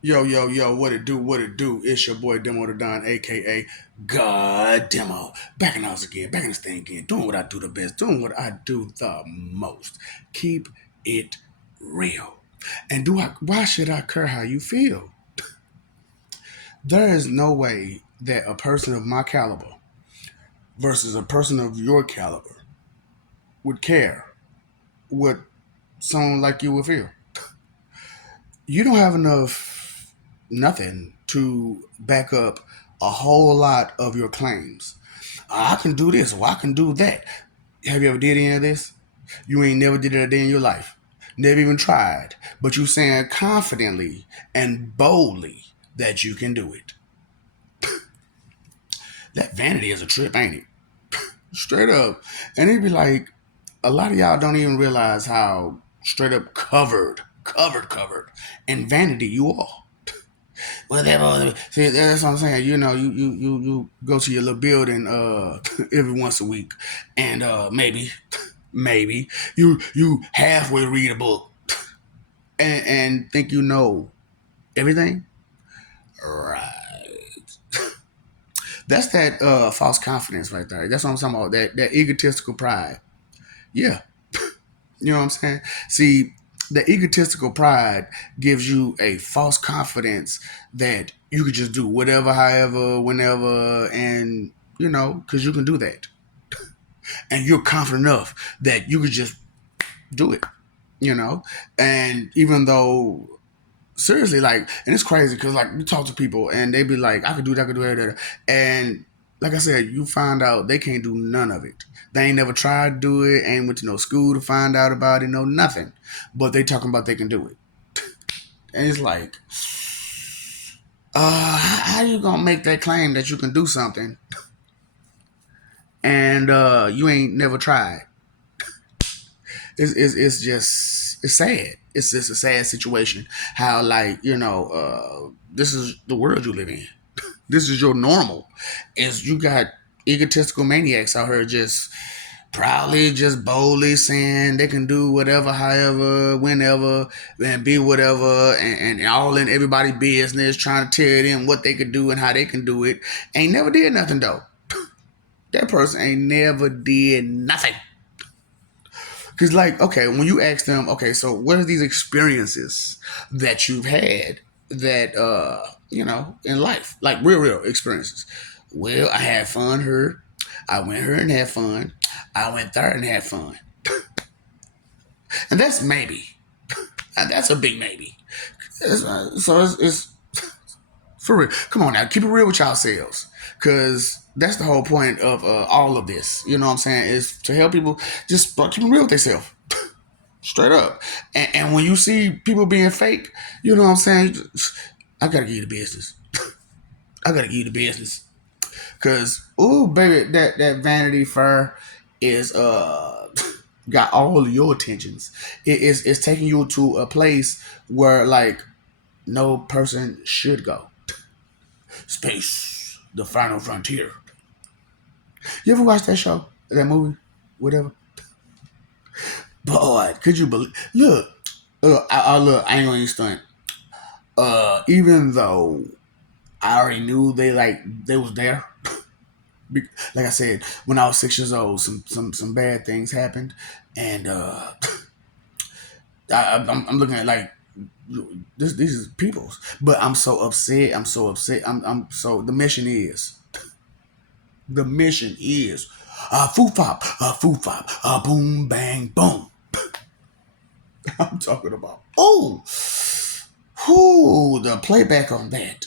Yo, yo, yo, what it do, what it do? It's your boy Demo the Don, aka God Demo. Back in the house again, back in this thing again, doing what I do the best, doing what I do the most. Keep it real. And why should I care how you feel? There is no way that a person of my caliber versus a person of your caliber would care what someone like you would feel. You don't have enough nothing to back up a whole lot of your claims. I can do this or I can do that. Have you ever did any of this? You ain't never did it a day in your life. Never even tried. But you saying confidently and boldly that you can do it. That vanity is a trip, ain't it? Straight up. And it'd be like, a lot of y'all don't even realize how straight up covered in vanity you are. Whatever. See, that's what I'm saying. You know, you go to your little building every once a week, and maybe you halfway read a book and think you know everything. Right. That's that false confidence right there. That's what I'm talking about. That egotistical pride. Yeah. You know what I'm saying? See, the egotistical pride gives you a false confidence that you could just do whatever, however, whenever, and because you can do that, and you're confident enough that you could just do it. You know, and even though seriously, like, and it's crazy because like you talk to people and they be like, I could do that, I could do that, and like I said, you find out they can't do none of it. They ain't never tried to do it, ain't went to no school to find out about it, no nothing. But they talking about they can do it. And it's like, how you gonna make that claim that you can do something and you ain't never tried? It's just it's sad. It's just a sad situation. How like this is the world you live in. This is your normal. Is you got egotistical maniacs out here just proudly, just boldly saying they can do whatever, however, whenever, and be whatever, and all in everybody's business, trying to tell them what they could do and how they can do it. Ain't never did nothing though. That person ain't never did nothing. Cause like, okay, when you ask them, okay, so what are these experiences that you've had that in life, like real experiences? Well, I had fun here. I went here and had fun. I went there and had fun. And that's maybe. That's a big maybe. So it's for real. Come on now, keep it real with yourselves, because that's the whole point of all of this. You know what I'm saying? Is to help people just start keeping real with themselves, straight up. And when you see people being fake, you know what I'm saying? I gotta give you the business. I gotta give you the business, cause ooh baby, that Vanity Fair is got all of your attentions. It's taking you to a place where like no person should go. Space, the final frontier. You ever watch that show, that movie, whatever? Boy, could you believe? Look, look. I ain't gonna even stunt. Even though I already knew they was there. Like I said, when I was 6 years old, some bad things happened, and I'm looking at like this is people's. But I'm so upset. I'm so upset. I'm so the mission is foo fop, boom bang boom. I'm talking about who the playback on that.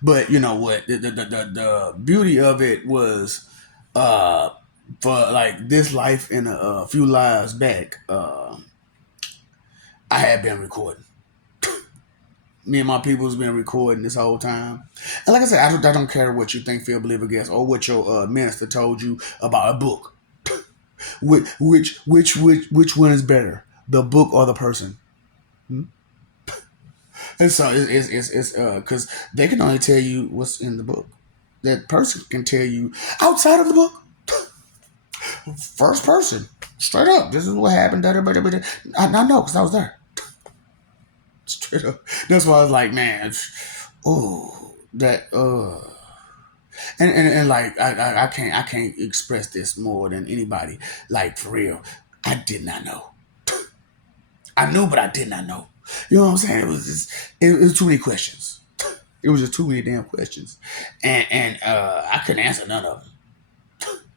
But you know what? The beauty of it was uh, for like this life and a few lives back. I had been recording. Me and my people's been recording this whole time. And like I said, I don't care what you think, feel, believe, or guess, or what your minister told you about a book. Which one is better, the book or the person? Hmm? And so it's because they can only tell you what's in the book. That person can tell you outside of the book. First person, straight up. This is what happened. I know because I was there. Straight up. That's why I was like, man, oh, that and like I can't express this more than anybody. Like for real, I did not know. I knew, but I did not know. You know what I'm saying? It was just it was too many questions. It was just too many damn questions, and I couldn't answer none of them.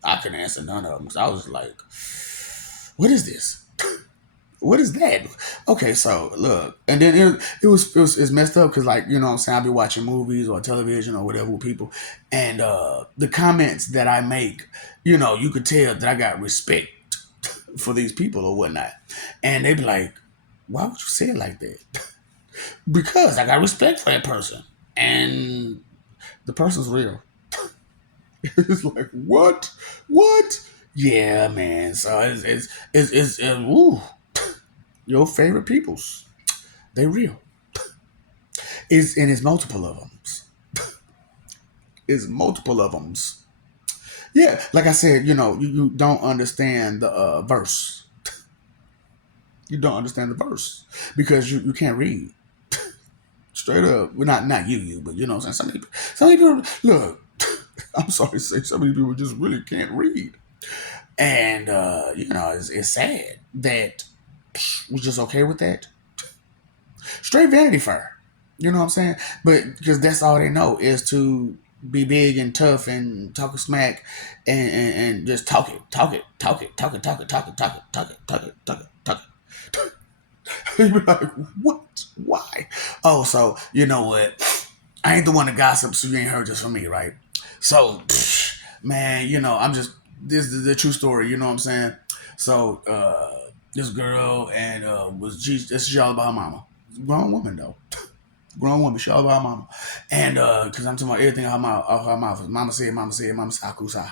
I couldn't answer none of them because I was like, "What is this? What is that?" Okay, so look, and then it's messed up because like you know what I'm saying, I'll be watching movies or television or whatever with people, and the comments that I make, you know, you could tell that I got respect for these people or whatnot, and they be like, "Why would you say it like that?" Because I got respect for that person, and the person's real. It's like what, what? Yeah, man. So ooh, your favorite peoples. They real. It's multiple of them. It's multiple of them. Yeah, like I said, you know, you don't understand the verse. You don't understand the verse because you can't read straight up. Well, not you, but you know what I'm saying. Some people look. I'm sorry to say, some of these people just really can't read, and you know, it's sad that we're just okay with that. Straight Vanity Fair. You know what I'm saying? But because that's all they know is to be big and tough and talk a smack and just talk it, talk it, talk it, talk it, talk it, talk it, talk it, talk it, talk it, talk it, talk it. You're like, what? Why? Oh, so you know what? I ain't the one to gossip, so you ain't heard this from me, right? So, man, you know, I'm just this is the true story. You know what I'm saying? So, this girl and this is all about her mama, grown woman though, grown woman. She all about her mama, and because I'm talking about everything out her mouth. Mama said, mama said, mama said, akusa.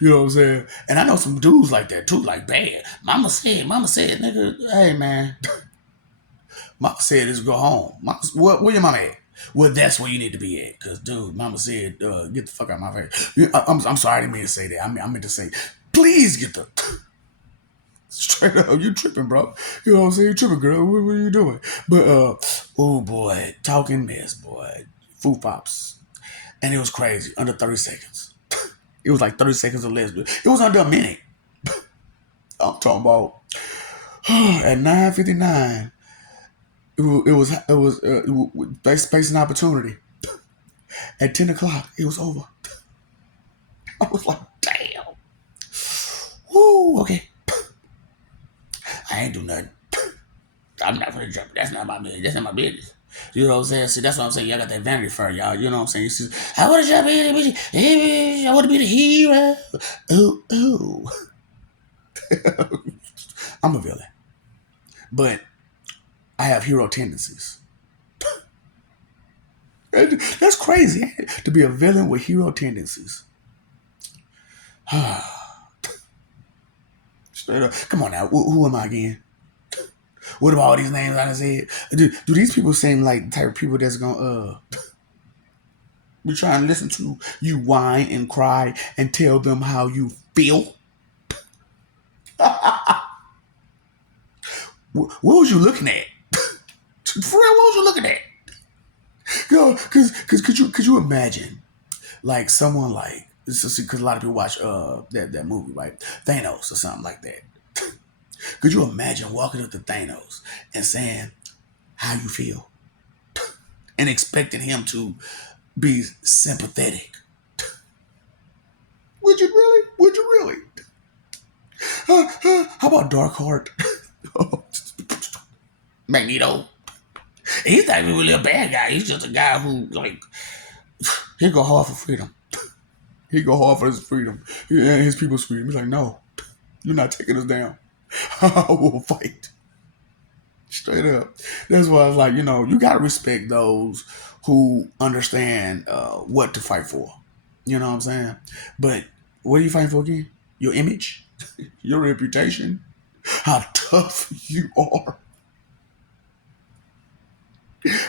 You know what I'm saying? And I know some dudes like that too, like bad. Mama said, nigga, hey man, mama said let's go home. Mama, where your mama at? Well, that's where you need to be at, cause dude, mama said, get the fuck out of my face. I'm sorry, I didn't mean to say that. I meant to say, please get the straight up. You tripping, bro? You know what I'm saying? You tripping, girl. What are you doing? But oh boy, talking mess, boy, food pops, and it was crazy. Under 30 seconds. It was like 30 seconds or less. It was under a minute. I'm talking about at 9:59. Space and opportunity. At 10 o'clock, it was over. I was like, damn. Woo, okay. I ain't do nothing. I'm not gonna jump. That's not my business. That's not my business. You know what I'm saying? See, that's what I'm saying. Y'all got that Vanity Fair, y'all. You know what I'm saying? See, I want to jump in. I want to be the hero. Ooh, ooh. I'm a villain, but I have hero tendencies. That's crazy to be a villain with hero tendencies. Straight up. Come on now. Who am I again? What about all these names I done said? Do these people seem like the type of people that's gonna be trying to listen to you whine and cry and tell them how you feel? What was you looking at? For real, what was you looking at? Yo, cause could you imagine like someone like because a lot of people watch that movie, right? Thanos or something like that. Could you imagine walking up to Thanos and saying how you feel and expecting him to be sympathetic? Would you really? Would you really? How about Darkheart? Magneto. He's not even really a bad guy. He's just a guy who like he go hard for freedom. He go hard for his freedom and his people's freedom. He's like, no, you're not taking us down. I will fight. Straight up. That's why I was like, you know, you gotta respect those who understand what to fight for. You know what I'm saying? But what are you fighting for again? Your image, your reputation, how tough you are,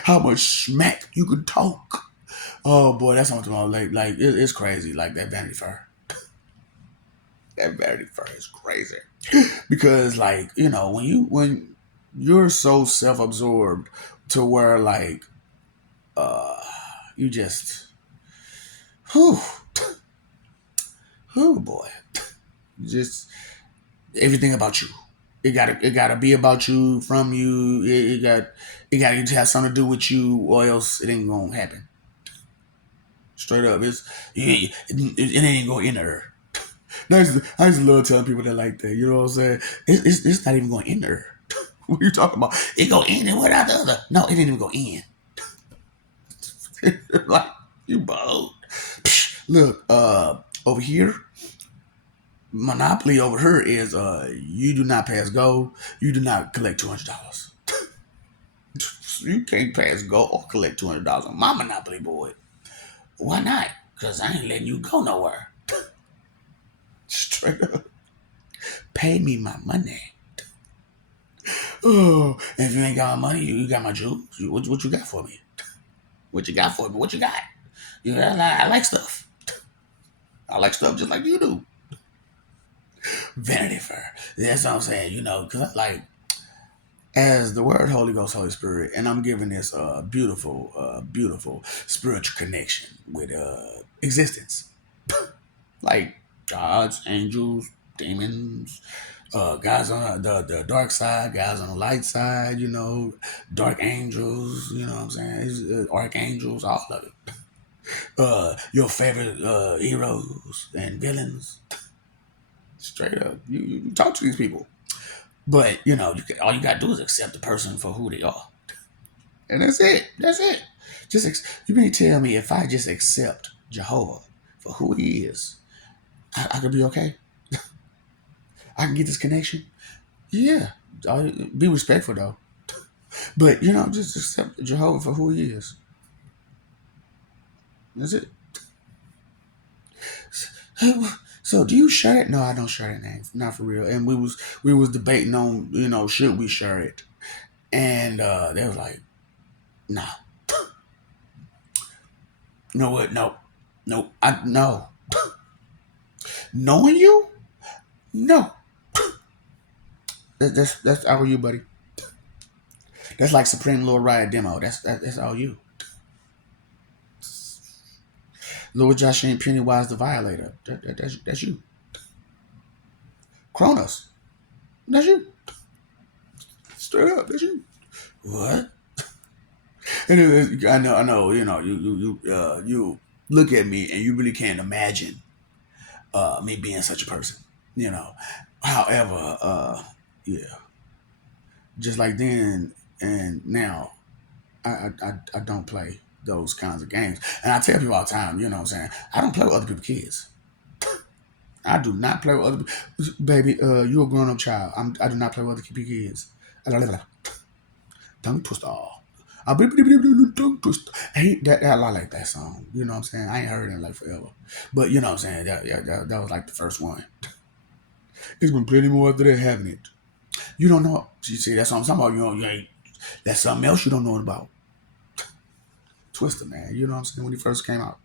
how much smack you can talk. Oh boy, that's what I'm talking about. Like it's crazy. Like that Vanity Fair. That Vanity Fair is crazy because, like, you know, when you're so self-absorbed to where like you just whew, whew boy. Just everything about you. It gotta be about you, from you. It gotta have something to do with you, or else it ain't gonna happen. Straight up, it ain't gonna enter. I used to love telling people that like that. You know what I'm saying? It's not even gonna enter. What are you talking about? It gonna end and without the other. No, it ain't even gonna end. Like you bold. Look, over here, Monopoly over here is you do not pass go, you do not collect $200. You can't pass go or collect $200 on my Monopoly board. Why not? Cause I ain't letting you go nowhere. Straight up. Pay me my money. Oh, and if you ain't got my money, you got my jewels. What you got for me? What you got for me? What you got? You know, I like stuff. I like stuff just like you do. Vanity Fair. That's what I'm saying, because like, as the word Holy Ghost, Holy Spirit, and I'm giving this beautiful, beautiful spiritual connection with existence. Like gods, angels, demons, guys on the dark side, guys on the light side, dark angels, you know what I'm saying? Archangels, all of it. Your favorite heroes and villains. Straight up. You talk to these people. But, all you got to do is accept the person for who they are. And that's it. That's it. You mean tell me if I just accept Jehovah for who he is, I could be okay? I can get this connection? Yeah. Be respectful, though. But, just accept Jehovah for who he is. That's it. So do you share it? No, I don't share that name. Not for real. And we was debating on, should we share it? And they was like, nah. You know what? No. No. No. Knowing you? No. That's all you, buddy. That's like Supreme Lord Riot demo. That's all you. Lord Josh and Pennywise the Violator. That's you. Kronos. That's you. Straight up, that's you. What? And I know. You look at me and you really can't imagine me being such a person. However, yeah, just like then and now, I don't play those kinds of games. And I tell people all the time, you know what I'm saying? I don't play with other people's kids. I do not play with other people. Baby, you're a grown up child. I do not play with other people's kids. Tongue twister. Tongue twister. I like that song. You know what I'm saying? I ain't heard it in like forever. But you know what I'm saying? That was like the first one. There's been plenty more after that, haven't it? You don't know. You see, that's what I'm talking about. You ain't. That's something else you don't know about. Twister, man. You know what I'm saying? When he first came out.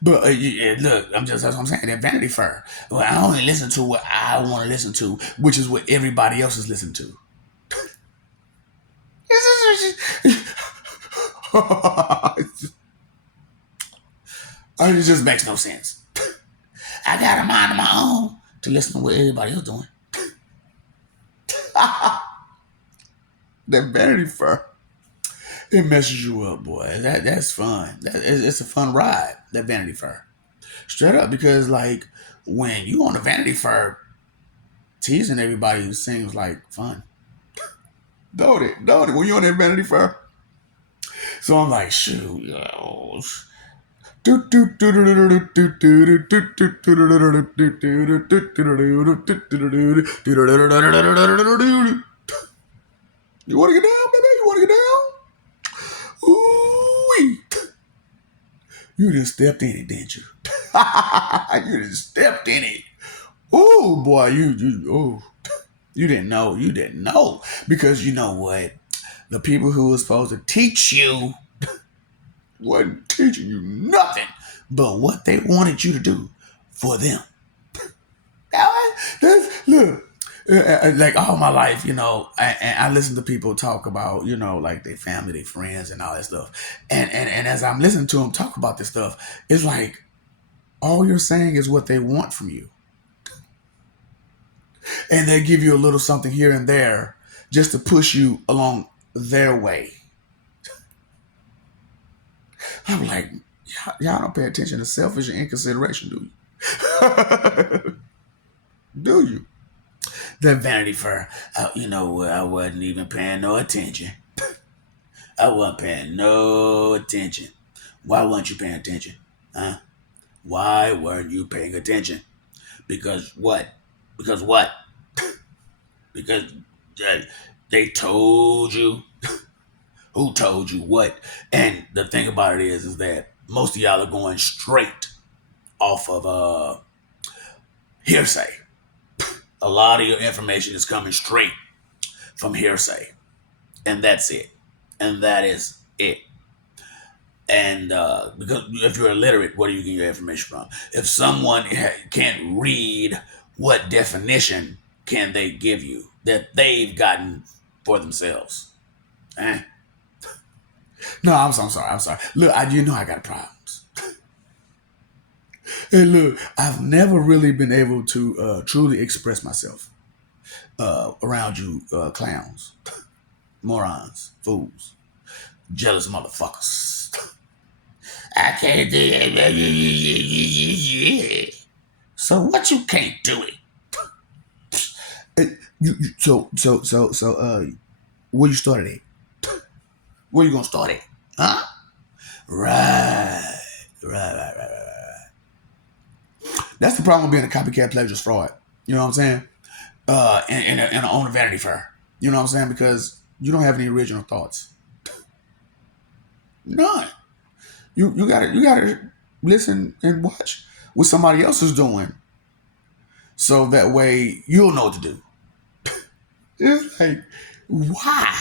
But yeah, look, that's what I'm saying. That Vanity Fair. Well, I only listen to what I want to listen to, which is what everybody else is listening to. It just makes no sense. I got a mind of my own to listen to what everybody else doing. That Vanity Fair, it messes you up, boy. That's fun. It's a fun ride. That Vanity Fair, straight up, because like when you on a Vanity Fair, teasing everybody seems like fun. Don't it? When you on that Vanity Fair, so I'm like, shoot, yo. You want to get down, baby? You want to get down? Ooh, you just stepped in it, didn't you? You just stepped in it. Ooh, boy, you didn't know. You didn't know. Because you know what? The people who were supposed to teach you wasn't teaching you nothing but what they wanted you to do for them. Look, Like all my life, and I listen to people talk about, like their family, their friends, and all that stuff. And as I'm listening to them talk about this stuff, it's like all you're saying is what they want from you, and they give you a little something here and there just to push you along their way. I'm like, y'all don't pay attention to selfish and inconsideration, do you? Do you? The Vanity Fair. I wasn't even paying no attention. I wasn't paying no attention. Why weren't you paying attention? Huh? Why weren't you paying attention? Because what? Because what? Because they told you. Who told you what? And the thing about it is that most of y'all are going straight off of hearsay. A lot of your information is coming straight from hearsay, and that's it. And that is it. And because if you're illiterate, where do you get your information from? If someone can't read, what definition can they give you that they've gotten for themselves? Eh? No, I'm sorry. I'm sorry. Look, I got problems. Hey, look, I've never really been able to truly express myself around you clowns, morons, fools, jealous motherfuckers. I can't do it. So what you can't do it? Where you started at? Where you gonna start at? Huh? Right. Right. That's the problem with being a copycat plagiarist fraud. You know what I'm saying? And on a Vanity Fair. You know what I'm saying? Because you don't have any original thoughts. None. You gotta listen and watch what somebody else is doing, so that way you'll know what to do. It's like, why?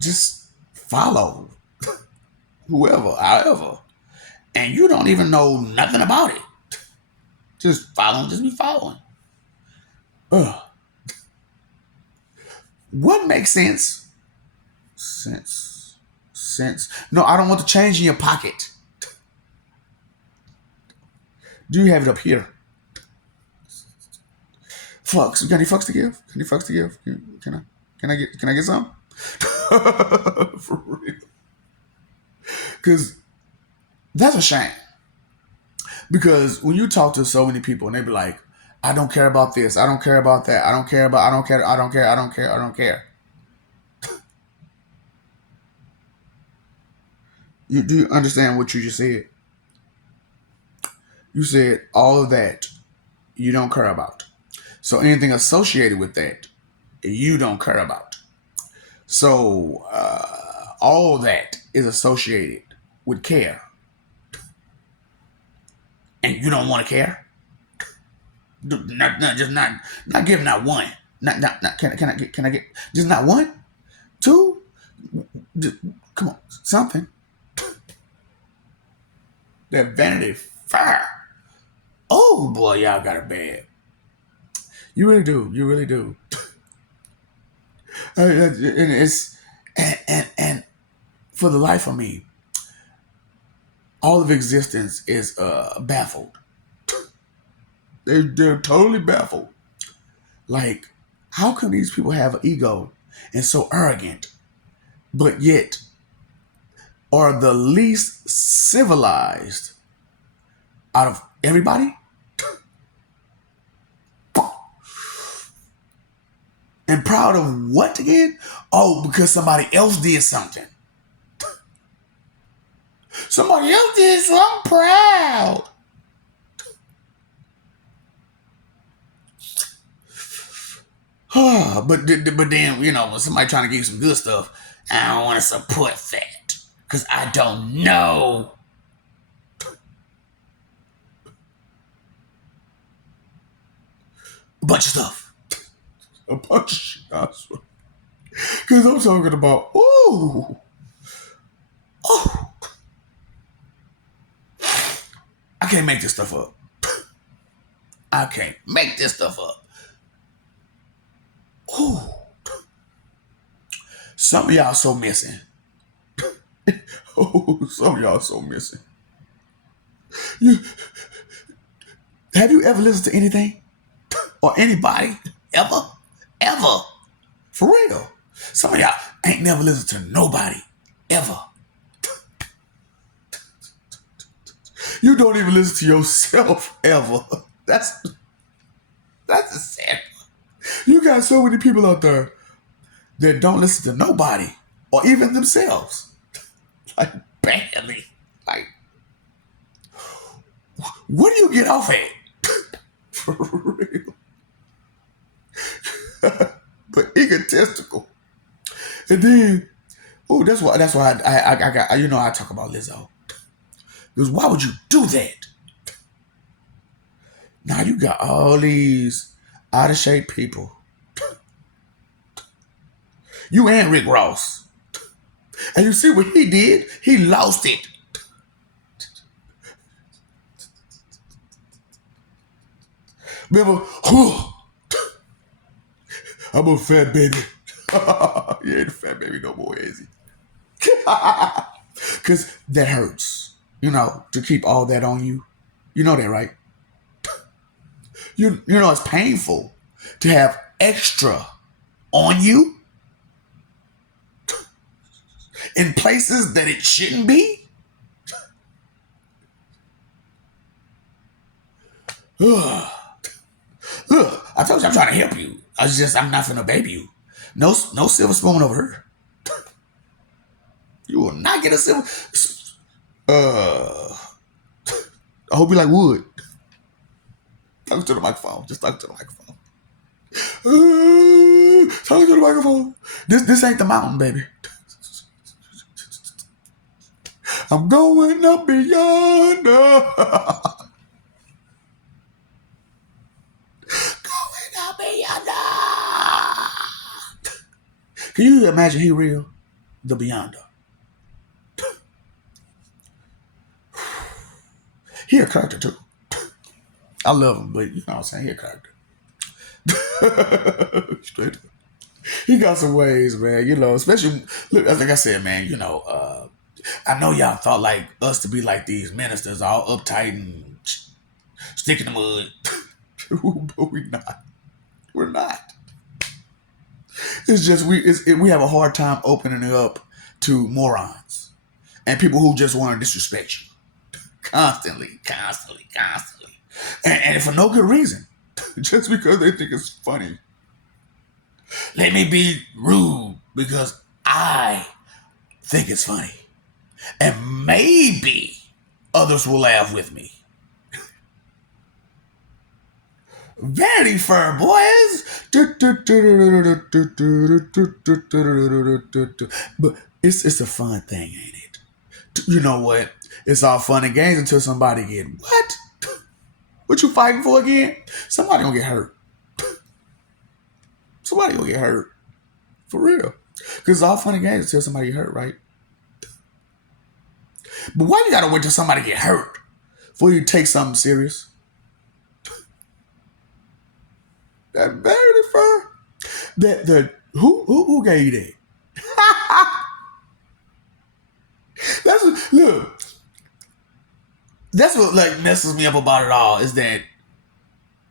Just follow whoever, however, and you don't even know nothing about it. Just following, just be following. Ugh. What makes sense? Sense. No, I don't want the change in your pocket. Do you have it up here? Fucks. You got any fucks to give? Any fucks to give? Can I get some? For real. Because that's a shame. Because when you talk to so many people and they be like, I don't care about this, I don't care about that, I don't care about, I don't care, I don't care, I don't care, I don't care. Do you understand what you just said? You said all of that you don't care about. So anything associated with that, you don't care about. So all that is associated with care, and you don't want to care. Not give not one. Not can I get just not one, two? Come on, something. That Vanity Fair. Oh boy, y'all got it bad. You really do. You really do. And it's and for the life of me, all of existence is baffled. They're totally baffled. Like, how come these people have an ego and so arrogant, but yet are the least civilized out of everybody? And proud of what again? Oh, because somebody else did something. Somebody else did, so I'm proud. but then, when somebody trying to give you some good stuff, I don't want to support that because I don't know. A bunch of stuff. A bunch of shit. Because I'm talking about, I can't make this stuff up. I can't make this stuff up. Oh, some of y'all so missing. Oh, some of y'all so missing. You, have you ever listened to anything or anybody ever, ever, for real? Some of y'all ain't never listened to nobody ever. You don't even listen to yourself ever. That's that's the sad part. You got so many people out there that don't listen to nobody or even themselves. Like badly. Like, what do you get off at? For real. But egotistical. And then, oh, that's why I got, I talk about Lizzo. Because why would you do that? Now you got all these out of shape people. You and Rick Ross. And you see what he did? He lost it. Remember, I'm a fat baby. You ain't a fat baby no more, is he? Because that hurts, to keep all that on you. You know that, right? You know it's painful to have extra on you in places that it shouldn't be. Look, I told you I'm trying to help you. I'm not finna baby you. No silver spoon over here. You will not get a silver. I hope you like wood. Talk to the microphone. Just talk to the microphone. Talk to the microphone. This ain't the mountain, baby. I'm going up beyond. Going up beyond. Can you imagine he real? The Beyonder. He a character too. I love him, but you know what I'm saying? He a character. Straight up. He got some ways, man. Especially, look, like I said, man, I know y'all thought like us to be like these ministers, all uptight and stick in the mud. But we not. We're not. It's just we have a hard time opening it up to morons and people who just want to disrespect you constantly, and for no good reason, just because they think it's funny. Let me be rude because I think it's funny, and maybe others will laugh with me. Vanity Fair, boys. But it's a fun thing, ain't it? You know what? It's all fun and games until somebody get what? What you fighting for again? Somebody gonna get hurt. Somebody gonna get hurt. For real. Because it's all fun and games until somebody get hurt, right? But why you gotta wait till somebody get hurt before you take something serious? That Vanity Fair? Who gave you that? Look. That's what like messes me up about it all is that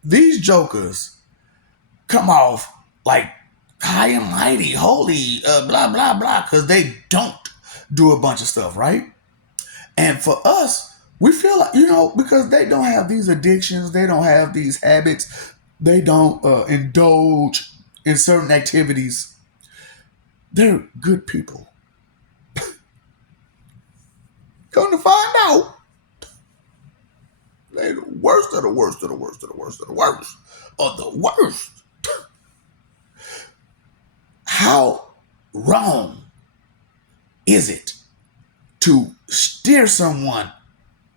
these jokers come off like high and mighty, holy, blah blah blah, because they don't do a bunch of stuff, right? And for us, we feel like because they don't have these addictions, they don't have these habits, they don't indulge in certain activities. They're good people. Come to find out, they're the worst of the worst of the worst of the worst of the worst of the worst. How wrong is it to steer someone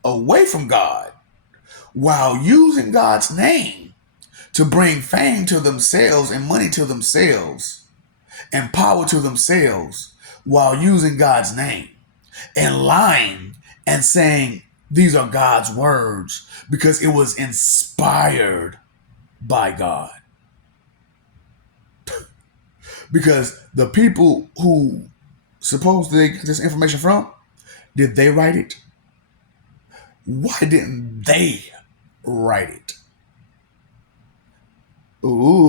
away from God while using God's name to bring fame to themselves and money to themselves and power to themselves while using God's name and lying and saying these are God's words because it was inspired by God? Because the people who supposedly get this information from, did they write it? Why didn't they write it? Ooh.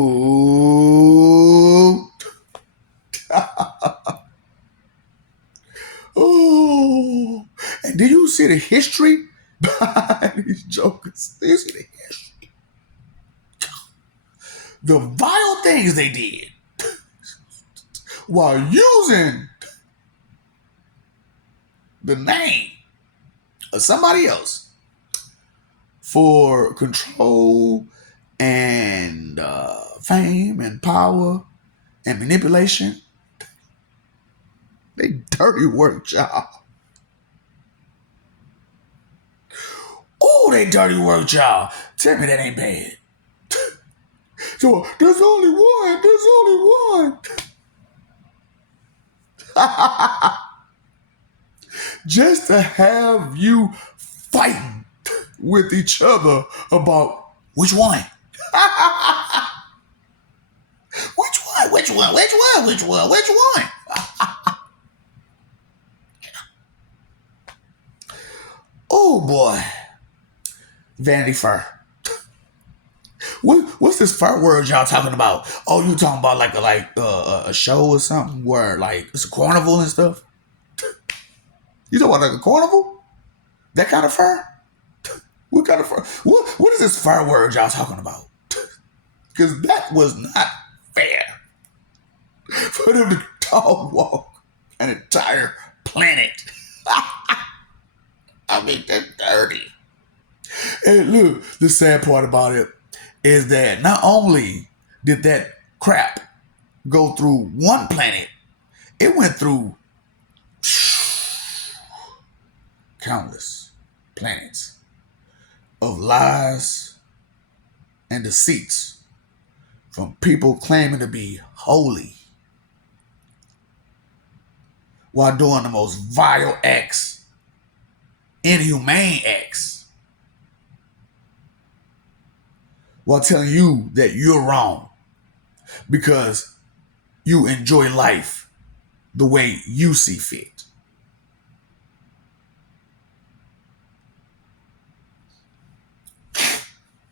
Ooh. And did you see the history behind these jokers? Did you see the history? The vile things they did while using the name of somebody else for control and fame and power and manipulation. They dirty work, y'all. Oh, they dirty work, y'all. Tell me that ain't bad. So there's only one. There's only one. Just to have you fighting with each other about which one. Which one? Which one? Which one? Which one? Which one? Oh boy. Vanity Fair. What's this fur word y'all talking about? Oh, you talking about like a show or something where like it's a carnival and stuff? You talking about like a carnival? That kind of fur? What kind of fur? What is this fur word y'all talking about? Because that was not fair for them to dog walk an entire planet. I mean, they're dirty. And look, the sad part about it is that not only did that crap go through one planet, it went through countless planets of lies and deceits from people claiming to be holy while doing the most vile acts, inhumane acts, while telling you that you're wrong because you enjoy life the way you see fit.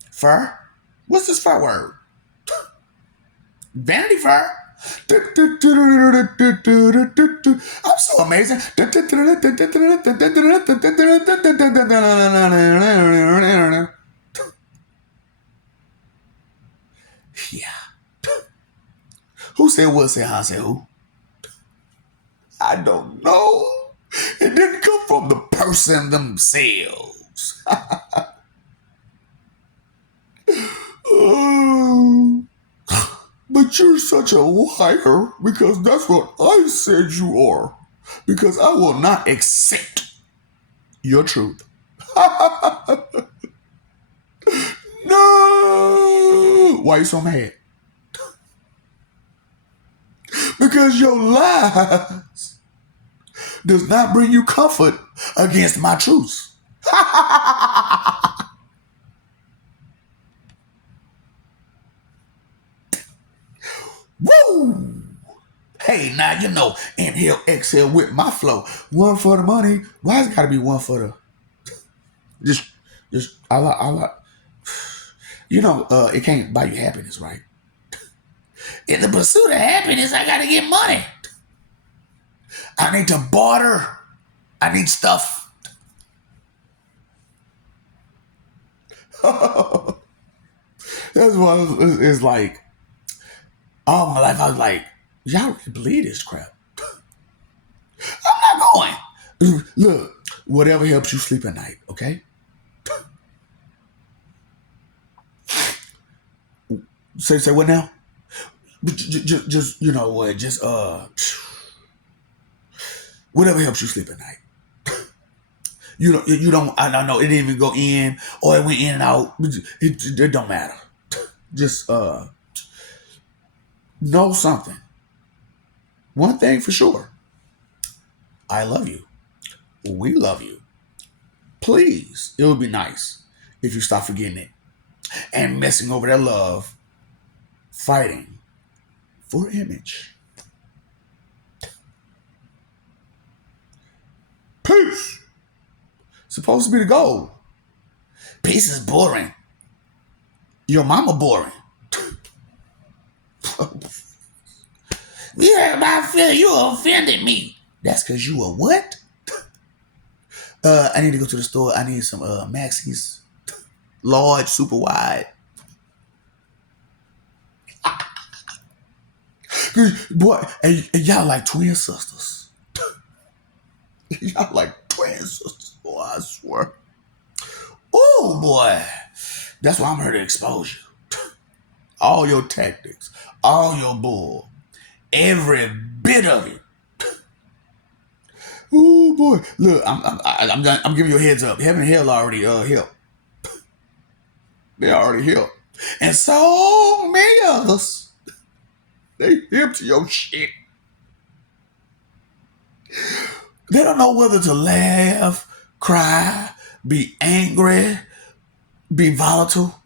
Fur? What's this fur word? Vanity Fair? I'm so amazing. Yeah. Who said what? Said how? Said who? I don't know. It didn't come from the person themselves. Oh. But you're such a liar because that's what I said you are. Because I will not accept your truth. No! Why are you so mad? Because your lies does not bring you comfort against my truth. Woo! Hey, now you know, inhale, exhale with my flow. One for the money. Why it's gotta be one for the just I like you know, it can't buy you happiness, right? In the pursuit of happiness, I gotta get money. I need to barter. I need stuff. That's why it's like all my life I was like, y'all really believe this crap. I'm not going. Look, whatever helps you sleep at night, okay? Say what now? Just you know what? Just whatever helps you sleep at night. You don't. I know it didn't even go in or it went in and out. It don't matter. Just know something. One thing for sure. I love you. We love you. Please, it would be nice if you stop forgetting it and messing over that love, fighting for image. Peace. Supposed to be the goal. Peace is boring. Your mama boring. You hurt my feelings. You offended me. That's because you a what? I need to go to the store. I need some Maxis. Large, super wide. Boy, and y'all like twin sisters. Y'all like twin sisters. Boy, I swear. Oh, boy. That's why I'm here to expose you. All your tactics. All your bull. Every bit of it. Oh boy! Look, I'm giving you a heads up. Heaven and hell already helped. They already helped, and so many others they hip to your shit. They don't know whether to laugh, cry, be angry, be volatile.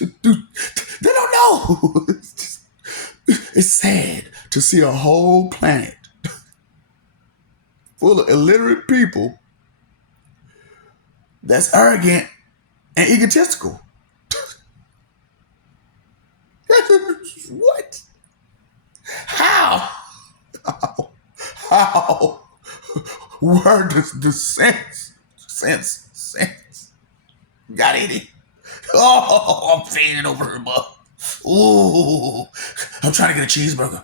They don't know. It's sad to see a whole planet full of illiterate people that's arrogant and egotistical. What? How? How? Where does the sense? Got any? Oh, I'm fading over her butt. Ooh, I'm trying to get a cheeseburger.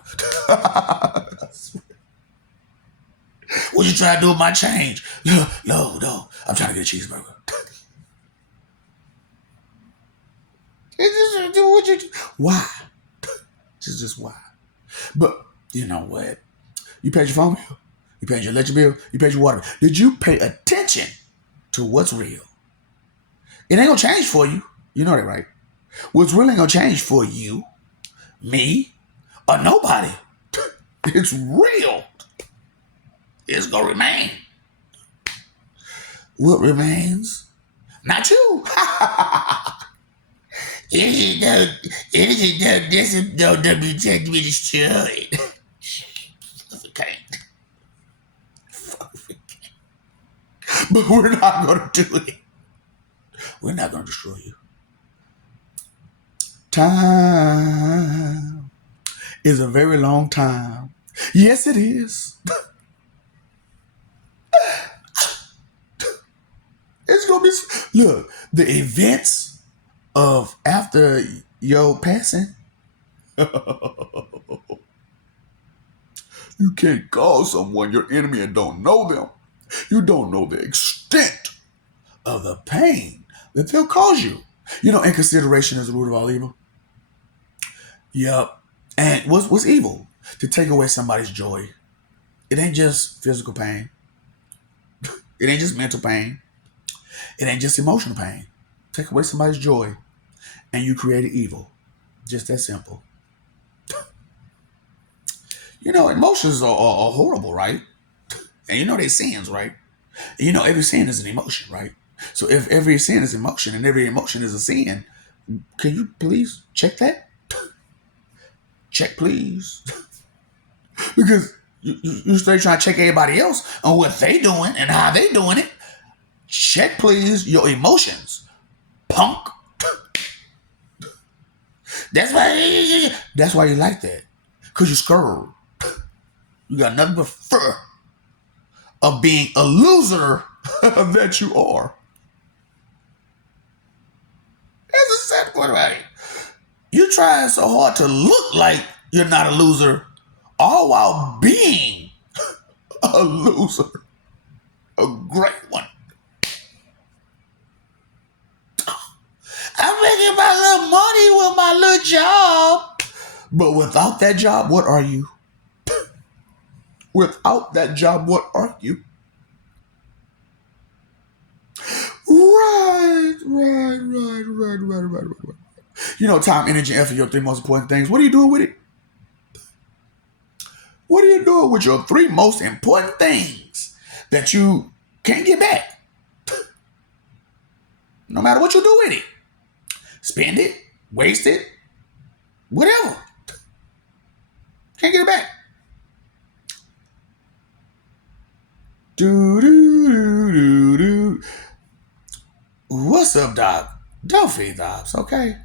What you trying to do with my change? No. I'm trying to get a cheeseburger. Why? Just why? But you know what? You paid your phone bill. You paid your electric bill. You paid your water bill. Did you pay attention to what's real? It ain't gonna change for you. You know that, right? What's really gonna change for you, me, or nobody? It's real. It's gonna remain. What remains? Not you. It doesn't be destroyed. Okay. But we're not gonna do it. We're not gonna destroy you. Time is a very long time. Yes, it is. It's gonna be. Look, the events of after your passing. You can't call someone your enemy and don't know them. You don't know the extent of the pain that they'll cause you. You know, inconsideration is the root of all evil. Yep. And what's evil? To take away somebody's joy. It ain't just physical pain. It ain't just mental pain. It ain't just emotional pain. Take away somebody's joy and you created evil. Just that simple. You know, emotions are horrible, right? And you know they're sins, right? And you know every sin is an emotion, right? So if every sin is emotion and every emotion is a sin, can you please check that? Check, please. Because you stay trying to check everybody else on what they doing and how they doing it. Check, please, your emotions, punk. That's why you like that. Because you're scared. You got nothing but fear of being a loser that you are. That's the sad part about it. You're trying so hard to look like you're not a loser, all while being a loser. A great one. I'm making my little money with my little job. But without that job, what are you? Without that job, what are you? Right. You know, time, energy, effort, your three most important things. What are you doing with it? What are you doing with your three most important things that you can't get back? No matter what you do with it. Spend it, waste it, whatever. Can't get it back. Doo-doo. What's up, Doc? Don't feed the ops, okay?